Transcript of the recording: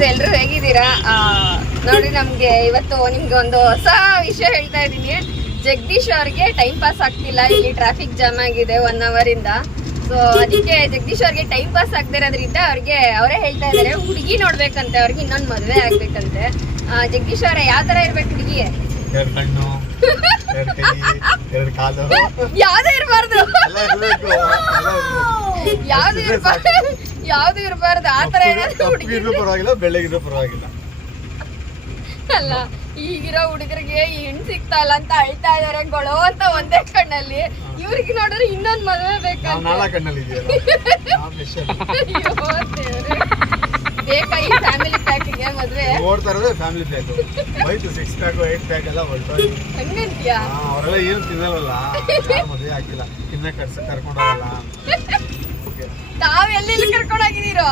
Friends, ಎಲ್ರು ಹೇಗಿದ್ದೀರಾ? ನೋಡ್ರಿ, ನಮ್ಗೆ ಇವತ್ತು ನಿಮ್ಗೆ ಒಂದು ಹೊಸ ವಿಷಯ ಹೇಳ್ತಾ ಇದ್ದೀನಿ. ಜಗದೀಶ್ ಅವ್ರಿಗೆ ಟೈಮ್ ಪಾಸ್ ಆಗ್ತಿಲ್ಲ, ಇಲ್ಲಿ ಟ್ರಾಫಿಕ್ ಜಾಮ್ ಆಗಿದೆ 1 hour ಇಂದ. ಸೊ ಅದಕ್ಕೆ ಜಗದೀಶ್ ಅವ್ರಿಗೆ ಟೈಮ್ ಪಾಸ್ ಆಗದಿರೋದ್ರಿಂದ ಅವರೇ ಹೇಳ್ತಾ ಇದಾರೆ ಹುಡುಗಿ ನೋಡ್ಬೇಕಂತೆ, ಅವ್ರಿಗೆ ಇನ್ನೊಂದು ಮದುವೆ ಆಗ್ಬೇಕಂತೆ. ಜಗದೀಶ್ ಅವರೇ, ಯಾವ ತರ ಇರ್ಬೇಕು ಹುಡುಗಿ? 2 ಕಣ್ಣು, 2 ಕೈ, 2 ಕಾಲು, ಯಾವ್ದು ಇರ್ಬಾರ್ದು, ಯಾವ್ದು ಇರ್ಬಾರ್ದು, ಆತರ ಏನಾದ್ರು ಹುಡುಗಿ ಪರವಾಗಿಲ್ಲ, ಬೆಳ್ಳಗಿದ್ರು ಪರವಾಗಿಲ್ಲ. ಅಲ್ಲ, ಈಗಿರೋ ಹುಡುಗರಿಗೆ ಹೆಣ್ ಸಿಗ್ತಾ ಇಲ್ಲ ಅಂತ ಅಳ್ತಾ ಇದಾರೆ ಗೊಳೋ ಅಂತ ಒಂದೇ ಕಣ್ಣಲ್ಲಿ. ಇವ್ರಿಗೆ ನೋಡಿದ್ರೆ ಇನ್ನೊಂದ್ ಮದುವೆ ಬೇಕಂತ. 4 ಕಣ್ಣಲ್ಲಿ ಬೇಕಾ ಈ ಫ್ಯಾಮಿಲಿ ಪ್ಯಾಕಿಗೆ ಮದ್ವೆ? ಓಡ್ತಾ ಇರೋದೇ ಫ್ಯಾಮಿಲಿ ಪ್ಯಾಕ್. ಹೋಯ್ತು 6 ಪ್ಯಾಕ್ 8 ಪ್ಯಾಕ್ ಎಲ್ಲ ಹೊರಟೋಯ್ತು. ಹಂಗಂತೀಯಾ? ಅವರೆಲ್ಲ ಏನು ತಿನ್ನಲ್ವಲ್ಲ, ಮದುವೆ ಆಗಿಲ್ಲ, ತಿನ್ನ ಕರ್ಕೊಂಡು ಹೋಗಲ್ಲ. ತಾವ್ ಎಲ್ಲೆಲ್ಲಿ ಕರ್ಕೊಂಡೋಗಿದ್ದೀರೋ?